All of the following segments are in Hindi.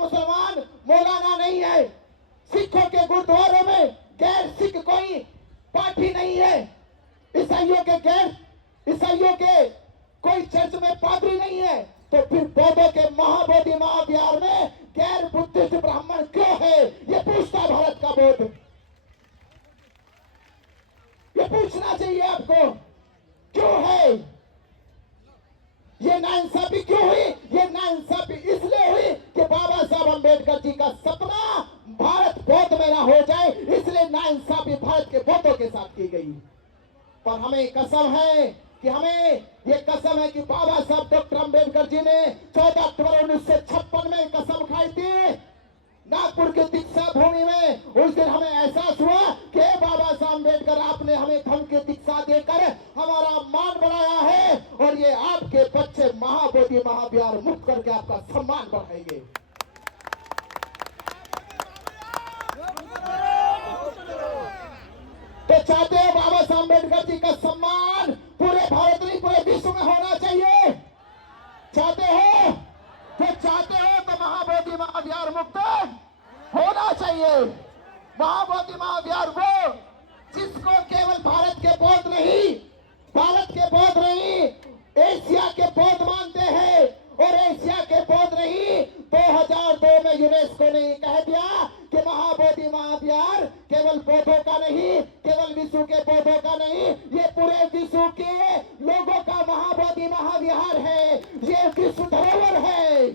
मुसलमान मौलाना नहीं है, सिखों के गुरुद्वारों में गैर सिख कोई पाठी नहीं है, ईसाइयों के कोई चर्च में पादरी नहीं है, तो फिर बौद्धों के महाबोधि महाविहार में गैर बुद्धिस्ट ब्राह्मण क्यों है? ये पूछता भारत का बौद्ध, ये पूछना चाहिए आपको, क्यों है? ये नाइंसाफी क्यों हुई? ये नाइंसाफी इसलिए हुई कि बाबा साहब अम्बेडकर जी का सपना भारत बौद्ध में ना हो जाए, इसलिए नाइंसाफी भारत के बौद्धों के साथ की गई। पर हमें कसम है कि कि बाबा साहब डॉक्टर अम्बेडकर जी ने 14 अक्टूबर 1956 में कसम खाई थी नागपुर की दीक्षा भूमि में। उस दिन हमें एहसास हुआ कि बाबा साहब अम्बेडकर, आपने हमें धर्म की दीक्षा देकर हमारा मान बढ़ाया है, और ये आपके बच्चे महाबोधि महाविहार मुक्त करके आपका सम्मान बढ़ाएंगे। तो चाहते हो बाबा साहब अम्बेडकर जी का सम्मान पूरे भारत नहीं पूरे विश्व में होना चाहिए? चाहते हो? तो चाहते हो तो महाबोधि महाविहार मुक्त होना चाहिए। महाबोधि महाविहार वो जिसको केवल भारत के बौद्ध नहीं एशिया के बौद्ध मानते हैं, और एशिया के बौद्ध नहीं 2002 में यूनेस्को ने कह दिया कि महाबोधि महाविहार केवल बौद्धों का नहीं, केवल विश्व के बौद्धों का नहीं, ये पूरे विश्व के लोगों का महाबोधि महाविहार है, ये विश्व धरोहर है।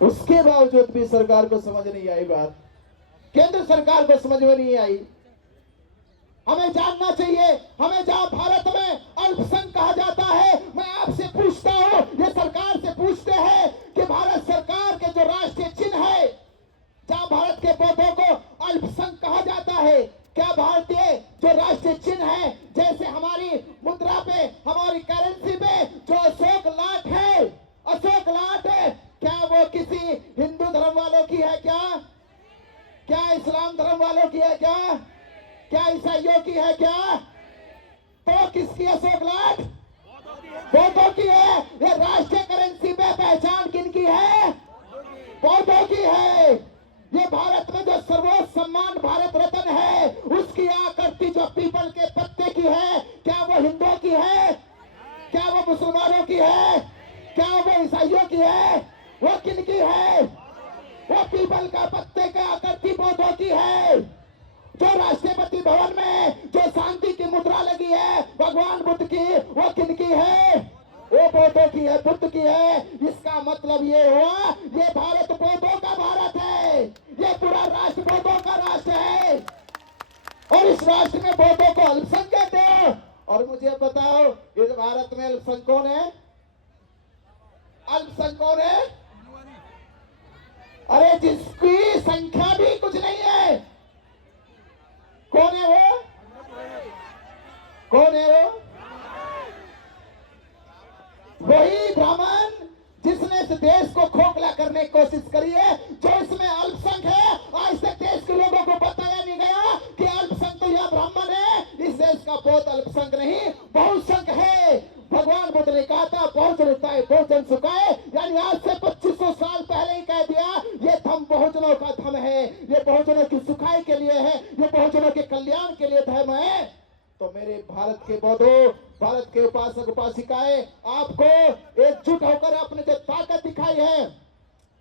उसके बावजूद भी सरकार को समझ नहीं आई बात, केंद्र सरकार को समझ में नहीं आई। हमें जानना चाहिए, हमें जहां भारत में अल्पसंख्यक कहा जाता है, मैं आपसे पूछता हूं, ये सरकार से पूछते हैं कि भारत सरकार के जो राष्ट्रीय चिन्ह है, जहां भारत के बौद्धों को अल्पसंख्यक कहा जाता है, क्या भारतीय जो राष्ट्रीय चिन्ह है, जैसे हमारी मुद्रा पे, हमारी करेंसी पे जो अशोक लाट है, अशोक लाट है, क्या वो किसी हिंदू धर्म वालों की है? क्या इस्लाम धर्म वालों की है? क्या ईसाइयों की है? तो किसकी अशोक लाट? बौद्धों की है। ये राष्ट्रीय करेंसी पे पहचान किनकी है? बौद्धों की है। ये भारत में जो सर्वोच्च सम्मान भारत रत्न है, उसकी आकृति जो पीपल के पत्ते की है, क्या वो हिंदुओं की है? क्या वो मुसलमानों की है? क्या वो ईसाइयों की है? वो किनकी है? वो पीपल का पत्ते का आकृति बौद्धों की है। जो राष्ट्रपति भवन में जो शांति की मुद्रा लगी है भगवान बुद्ध की, वो किनकी है? वो बौद्धों की है, बुद्ध की है। इसका मतलब ये हुआ, ये भारत बौद्धों का भारत है, ये पूरा राष्ट्र बौद्धों का राष्ट्र है, और इस राष्ट्र में बौद्धों को अल्पसंख्यक दो। और मुझे बताओ, इस भारत में अल्पसंख्यक कौन है? अल्पसंख्यक कौन है? अरे जिसकी संख्या भी कुछ नहीं है। कौन है वो? कौन है वो? वही ब्राह्मण जिसने इस देश को खोखला करने की कोशिश करी है, जो इसमें अल्पसंख्यक है। आज तक देश के लोगों को बताया नहीं गया कि अल्पसंख्यक तो यह ब्राह्मण है। इस देश का बहुत अल्पसंख्यक नहीं, बहुसंख्यक है। भगवान बुद्ध ने कहा था, बहुजन हिताय बहुजन सुखाय, यानी आज से 2500 साल पहले ही कह दिया, ये धर्म बहुजनों का धर्म है, ये बहुजनों की सुखाई के लिए है, ये बहुजनों के कल्याण के लिए धर्म है। तो मेरे भारत के बौद्धों, भारत के उपासक उपासिकाएं, आपको एकजुट होकर आपने जो ताकत दिखाई है,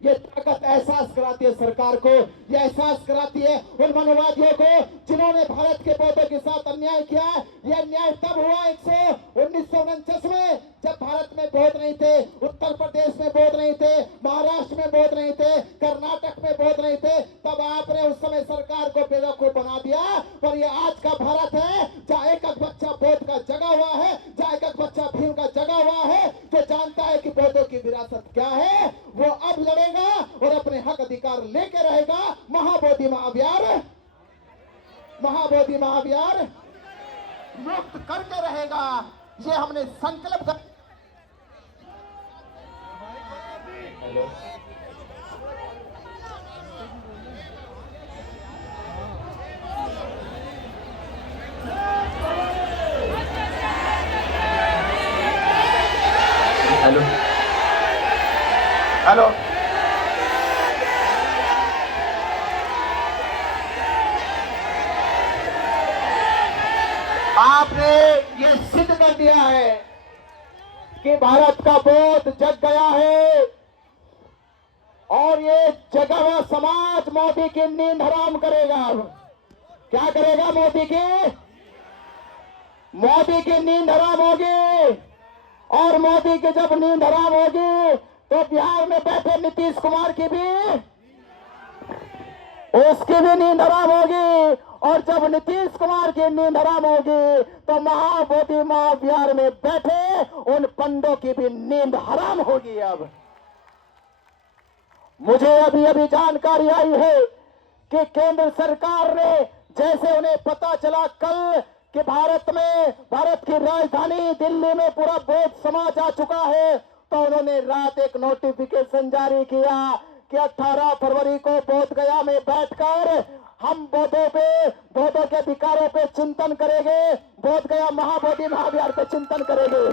ये ताकत एहसास कराती है सरकार को, ये एहसास कराती है उन मनोवादियों को जिन्होंने भारत के बौद्धों के साथ अन्याय किया। यह अन्याय तब हुआ 1949 में, जब भारत में बौद्ध नहीं थे, उत्तर प्रदेश में बौद्ध नहीं थे, महाराष्ट्र में बौद्ध नहीं थे, कर्नाटक में बौद्ध नहीं थे। तब आपने उस समय सरकार को बेवकूफ बना दिया। पर ये आज का भारत है, जहाँ एक एक बच्चा बौद्ध का जगा हुआ है, जहाँ एक एक बच्चा भीम का जगा हुआ है, जो जानता है कि बौद्धों की विरासत क्या है, वो अब लड़ेगा और अपने हक अधिकार लेके रहेगा। महाबोधि महाविहार मुक्त करके रहेगा। ये हमने संकल्प कर। हेलो। हेलो, आपने ये सिद्ध कर दिया है कि भारत का बोध जग गया है और ये जगा हुआ समाज मोदी की नींद हराम करेगा। क्या करेगा? मोदी की नींद हराम होगी। और मोदी की जब नींद हराम होगी तो बिहार में बैठे नीतीश कुमार की भी, उसकी भी नींद हराम होगी। और जब नीतीश कुमार की नींद हराम होगी तो महाबोधि महाविहार में बैठे उन पंडों की भी नींद हराम होगी। अब मुझे अभी अभी जानकारी आई है कि केंद्र सरकार ने, जैसे उन्हें पता चला कल कि भारत की राजधानी दिल्ली में पूरा बौद्ध समाज आ चुका है, तो उन्होंने रात एक नोटिफिकेशन जारी किया कि 18 फरवरी को बोध गया में बैठकर हम बौद्धों के अधिकारों पे चिंतन करेंगे, बोध गया महाबोधि महाविहार पे चिंतन करेंगे।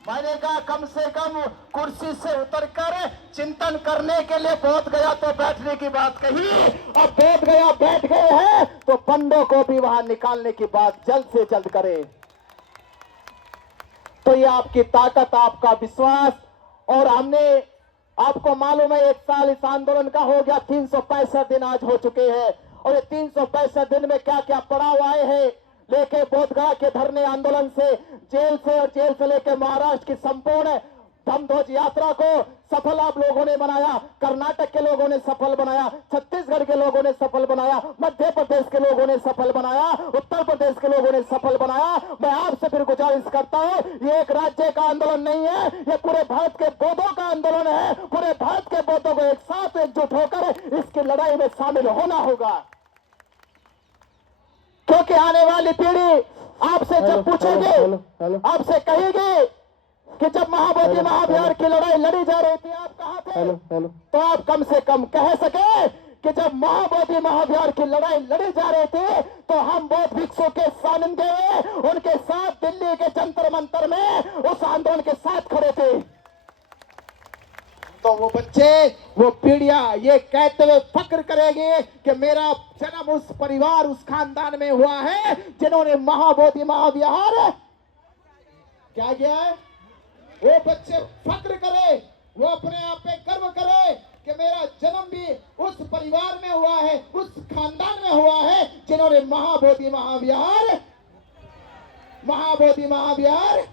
मैंने कहा कम से कम कुर्सी से उतरकर चिंतन करने के लिए बोध गया तो बैठने की बात कही, अब बोध गया बैठ गए हैं तो पंडों को भी वहां निकालने की बात जल्द से जल्द करें। तो ये आपकी ताकत, आपका विश्वास। और हमने, आपको मालूम है 1 साल इस आंदोलन का हो गया, 365 दिन आज हो चुके हैं। और ये 365 दिन में क्या क्या पड़ाव आए हैं, लेके बोधगया के धरने आंदोलन से, जेल से लेके महाराष्ट्र की संपूर्ण धम्मध्वज यात्रा को सफल आप लोगों ने बनाया, कर्नाटक के लोगों ने सफल बनाया, छत्तीसगढ़ के लोगों ने सफल बनाया, मध्य प्रदेश के लोगों ने सफल बनाया, उत्तर प्रदेश के लोगों ने सफल बनाया। मैं आपसे फिर गुजारिश करता हूं, ये एक राज्य का आंदोलन नहीं है, ये पूरे भारत के बौद्धों का आंदोलन है। पूरे भारत के बौद्धों को एक साथ एकजुट होकर इसकी लड़ाई में शामिल होना होगा, क्योंकि आने वाली पीढ़ी आपसे जब पूछेगी, आपसे कहेगी कि जब महाबोधि महाविहार की लड़ाई लड़ी जा रही थी आप कहां थे, तो आप कम से कम कह सके कि जब महाबोधि महाविहार की लड़ाई लड़ी जा रही थी तो हम बौद्ध भिक्षु के सानिध्य में उनके साथ दिल्ली के जंतर मंतर में उस आंदोलन के साथ खड़े थे। तो वो बच्चे, वो पीढ़ियां ये कहते हुए फक्र करेंगे कि मेरा जन्म उस परिवार, उस खानदान में हुआ है जिन्होंने महाबोधि महाविहार क्या किया है। वो बच्चे फक्र करे, वो अपने आप पे गर्व करे कि मेरा जन्म भी उस परिवार में हुआ है, उस खानदान में हुआ है जिन्होंने महाबोधि महाविहार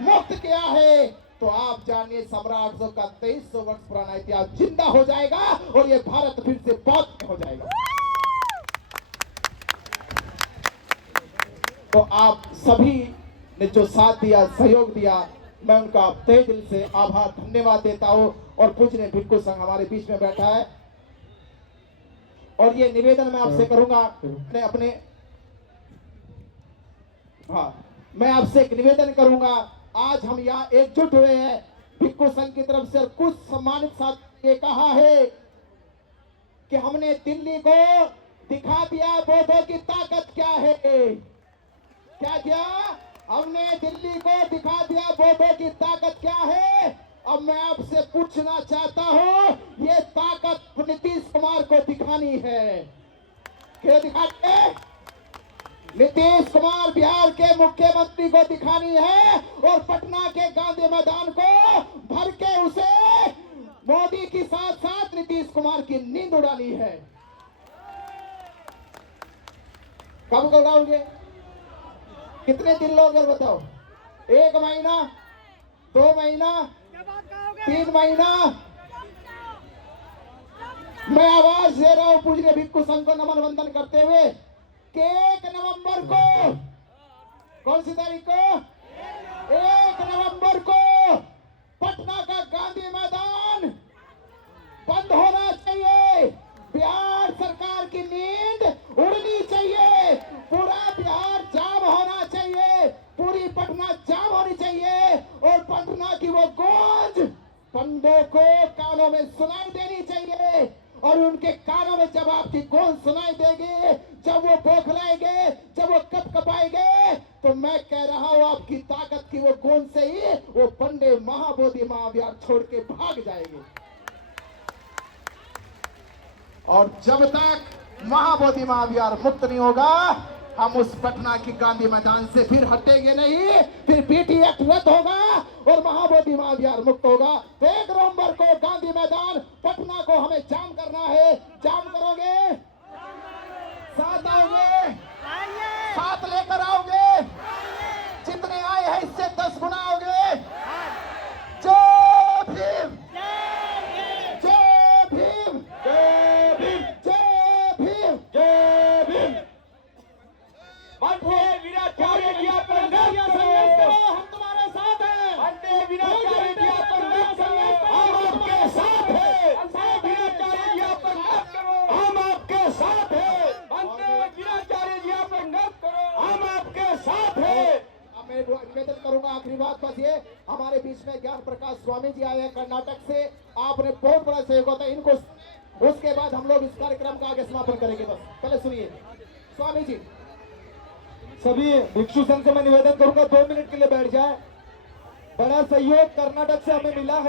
मुक्त किया है। तो आप जानिए सम्राट जो का 2300 वर्ष पुराना इतिहास जिंदा हो जाएगा और ये भारत फिर से बौद्ध हो जाएगा। तो आप सभी ने जो साथ दिया, सहयोग दिया, मैं उनका तहे दिल से आभार धन्यवाद देता हूं। और पूजनीय भिक्षु संघ हमारे बीच में बैठा है और ये निवेदन मैं आपसे करूंगा, मैं आपसे एक निवेदन करूंगा। आज हम यहाँ एकजुट हुए हैं भिक्षु संघ की तरफ से, कुछ सम्मानित साथी ने कहा है कि हमने दिल्ली को दिखा दिया बौद्धों की ताकत क्या है। क्या किया? हमने दिल्ली को दिखा दिया बौद्धों की ताकत क्या है। अब मैं आपसे पूछना चाहता हूं, ये ताकत नीतीश कुमार को दिखानी है। क्या दिखाते? नीतीश कुमार बिहार के मुख्यमंत्री को दिखानी है और पटना के गांधी मैदान को भर के उसे मोदी के साथ साथ नीतीश कुमार की नींद उड़ानी है। कब उड़ाओगे? कितने दिन लोगे बताओ? 1 महीना, 2 महीना, 3 महीना? मैं आवाज दे रहा हूं पूजनीय भिक्षु संघ को नमन वंदन करते हुए कि 1 नवंबर को, कौन सी तारीख को? 1 नवंबर को पटना का गांधी मैदान बंद होना चाहिए। बिहार सरकार की नींद उड़नी चाहिए। पूरा बिहार जाम होना चाहिए, पूरी पटना जाम होनी चाहिए और पटना की वो गूंज पंडों को कानों में सुनाई देनी चाहिए। और उनके कानों में जब आपकी गूंज सुनाई देगी, जब वो बौखलाएंगे, जब वो कपकपाएंगे, तो मैं कह रहा हूं आपकी ताकत की वो गूंज से ही वो पंडे महाबोधि महाविहार छोड़ के भाग जाएंगे। और जब तक महाबोधि महाविहार मुक्त नहीं होगा, हम उस पटना की गांधी मैदान से फिर हटेंगे नहीं। फिर पीटी एक्ट रद्द होगा और महाबोधि महाविहार मुक्त होगा। तो 1 नवंबर को गांधी मैदान पटना को हमें जाम करना है। जाम करोगे? साथ आओगे? साथ लेकर आओगे? जितने आए हैं इससे 10 गुना आओगे? जय भीम, जय भीम, जय भीम, जय भीम, जय भीम। वंदे वीराचार्य जी आप संघर्ष करो, हम तुम्हारे साथ हैं। वंदे वीराचार्य जी आप संघर्ष करो, हम आपके साथ हैं। वंदे वीराचार्य जी आप संघर्ष करो, हम आपके साथ हैं। वंदे वीराचार्य जी आप संघर्ष करो, हम आपके साथ हैं। अब मैं निवेदन करूंगा, आखिरी बात बस ये, हमारे बीच में ज्ञान प्रकाश स्वामी जी आए हैं कर्नाटक से। आपने बहुत बड़ा सहयोग होता है इनको। उसके बाद हम लोग इस कार्यक्रम का आगे समापन करेंगे। बस पहले सुनिए स्वामी जी। सभी भिक्षु संघ से मैं निवेदन करूंगा 2 मिनट के लिए बैठ जाए। बड़ा सहयोग कर्नाटक से हमें मिला है।